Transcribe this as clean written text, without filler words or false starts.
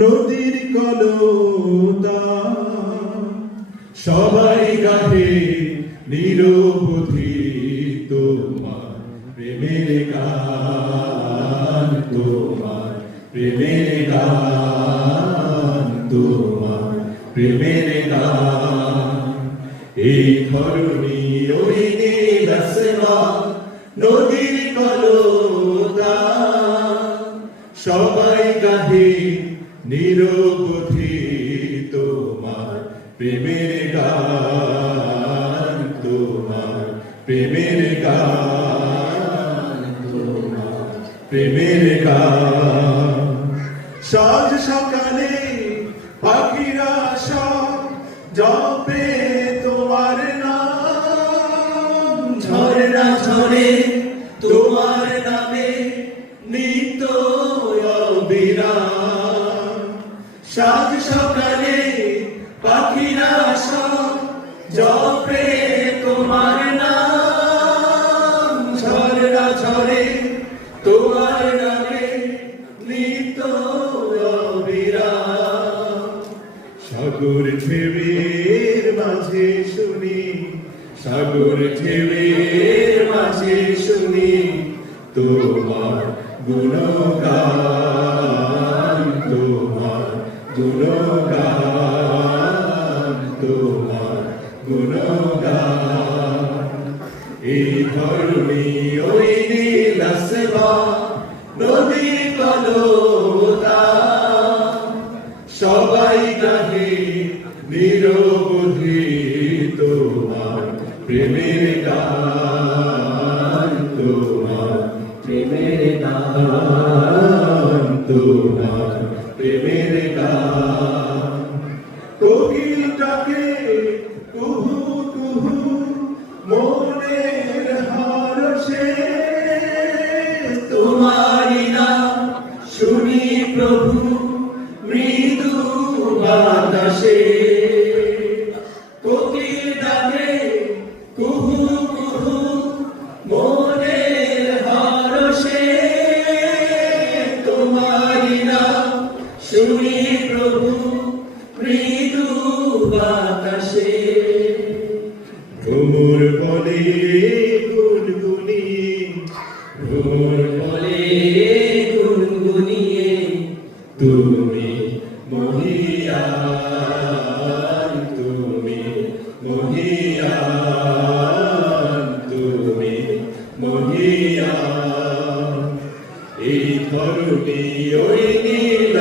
নদীর কলতা সবাই গাহে নিরবধি তোমার প্রেমের গান, তোমার প্রেমের গান, তোমার প্রেমের গান। এই ধরণী ওই নীল আসমান, নদীর কলতা সবাই গাহে নিরবধি তোমার প্রেমের গান, তোমার প্রেমের গান, তোমার প্রেমের গান। সাজ সকালে পাখিরা সব জপে তোমার নাম, ঝরনা ঝরে তোমার নামে নিত্য অবিরাম। সাজ সকালে পাখিরা সব জপে তোমার নাম, ঝরনা ঝরে তোমার নামে নিত্য অবিরাম। সাগর ঢেউয়ের মাঝে শুনি, সাগর ঢেউয়ের মাঝে শুনি তোমার গুণগান, তোমার গুণগান, তোমার গুণগান। এই ধরণী ওই নীল আসমান, নদীর কলতা সবাই গাহে নিরবধি তোমার প্রেমের গান, তোমার প্রেমের গান, তোমার প্রেমের গান। কোকিলটাকে কুহু কুহু মনের হরষে তোমারি নাম শুনি প্রভু মৃদু বাতাসে। কোকিল ডাকে কুহু কুহু মনের হরষে তোমারি নাম শুনি প্রভু মৃদু বাতাসে। ভ্রমর বলে গুনগুনিয়ে, ভ্রমর বলে গুনগুনিয়ে তুমি মহিয়ান, তুমি মহিয়ান, তুমি মহিয়ান। এই ধরণী ওই নীল